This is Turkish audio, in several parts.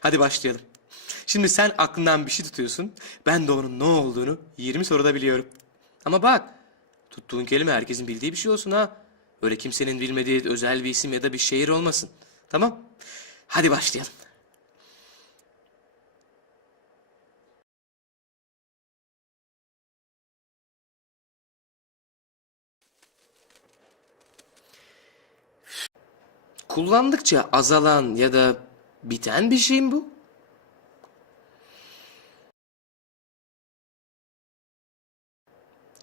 Hadi başlayalım. Şimdi sen aklından bir şey tutuyorsun. Ben de onun ne olduğunu 20 soruda biliyorum. Ama bak, tuttuğun kelime herkesin bildiği bir şey olsun ha. Öyle kimsenin bilmediği özel bir isim ya da bir şehir olmasın. Tamam? Hadi başlayalım. Kullandıkça azalan ya da biten bir şey mi bu?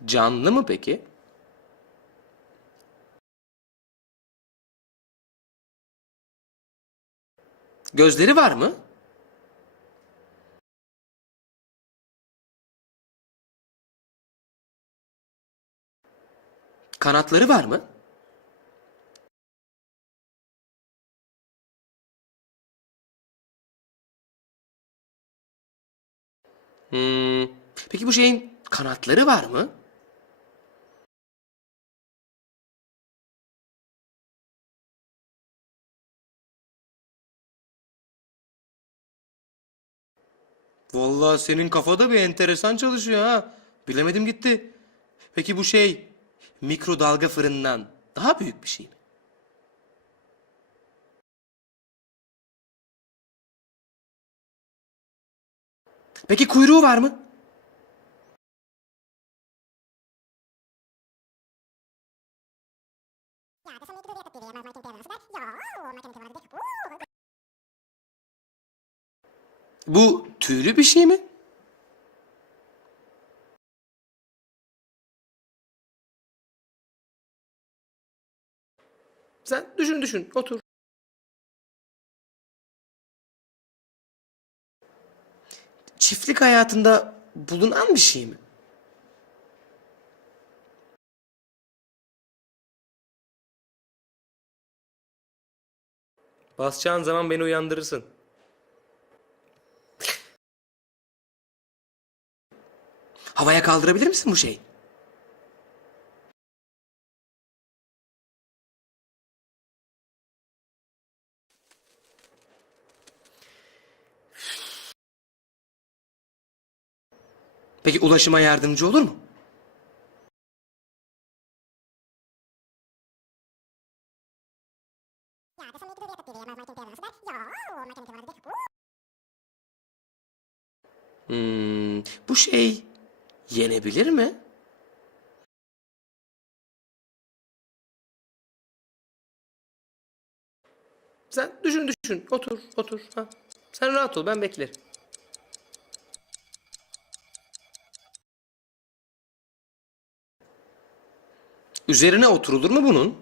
Canlı mı peki? Gözleri var mı? Kanatları var mı? Hmm, peki bu şeyin kanatları var mı? Vallahi senin kafada bir enteresan çalışıyor ha. Bilemedim gitti. Peki bu şey mikrodalga fırından daha büyük bir şey mi? Peki kuyruğu var mı? Bu tüylü bir şey mi? Sen düşün düşün otur. Çiftlik hayatında bulunan bir şey mi? Basacağın zaman beni uyandırırsın. Havaya kaldırabilir misin bu şeyi? Peki ulaşıma yardımcı olur mu? Hmm, bu şey yenebilir mi? Sen düşün düşün. Otur otur. Ha. Sen rahat ol ben beklerim. Üzerine oturulur mu bunun?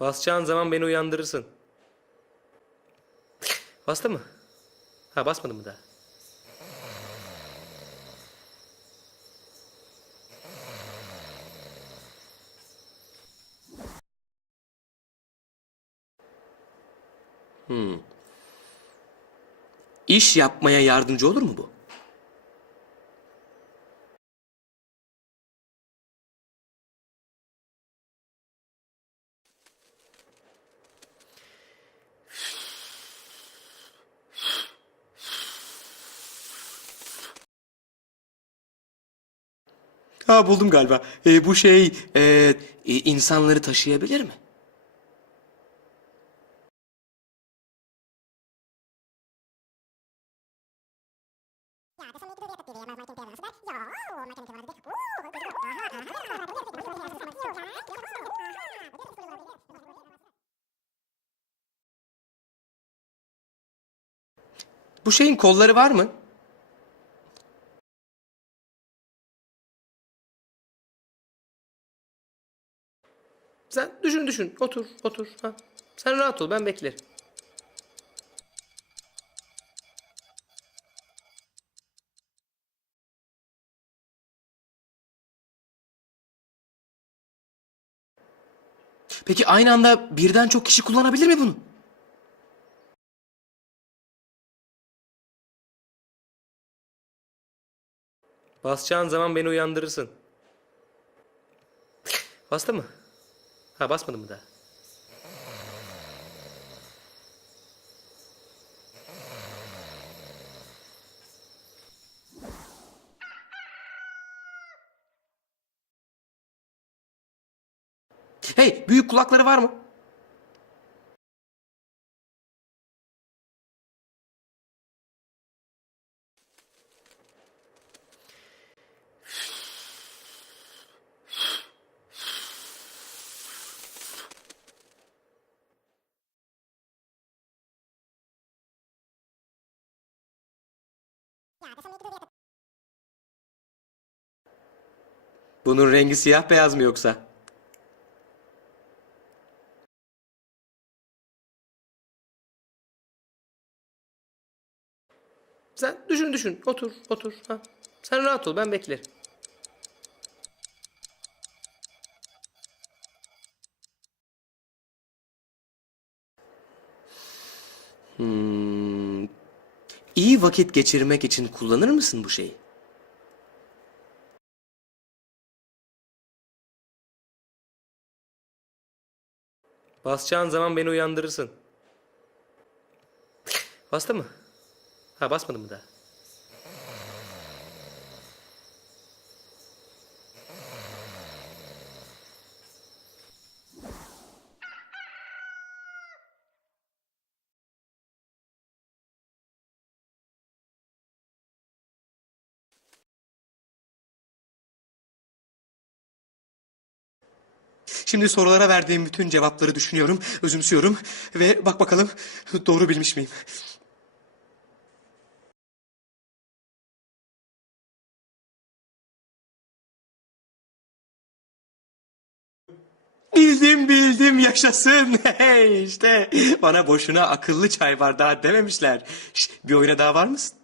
Basacağın zaman beni uyandırırsın. Bastı mı? Ha basmadım mı daha? Hmm. İş yapmaya yardımcı olur mu bu? Ha buldum galiba. Ee, bu şey e, e, insanları taşıyabilir mi? Bu şeyin kolları var mı? Sen düşün düşün. Otur otur. Ha. Sen rahat ol ben beklerim. Peki aynı anda birden çok kişi kullanabilir mi bunu? Basacağın zaman beni uyandırırsın. Bastı mı? Ha basmadın mı daha? Hey, büyük kulakları var mı? Bunun rengi siyah beyaz mı yoksa? Sen düşün düşün. Otur otur. Ha. Sen rahat ol ben beklerim. İyi vakit geçirmek için kullanır mısın bu şeyi? Basacağın zaman beni uyandırırsın. Bastı mı? Ha basmadın mı daha? Şimdi sorulara verdiğim bütün cevapları düşünüyorum, özümsüyorum ve bak bakalım doğru bilmiş miyim? Bildim bildim yaşasın. Hey işte bana boşuna akıllı çay bardağı dememişler. Şş, bir oyuna daha var mısın?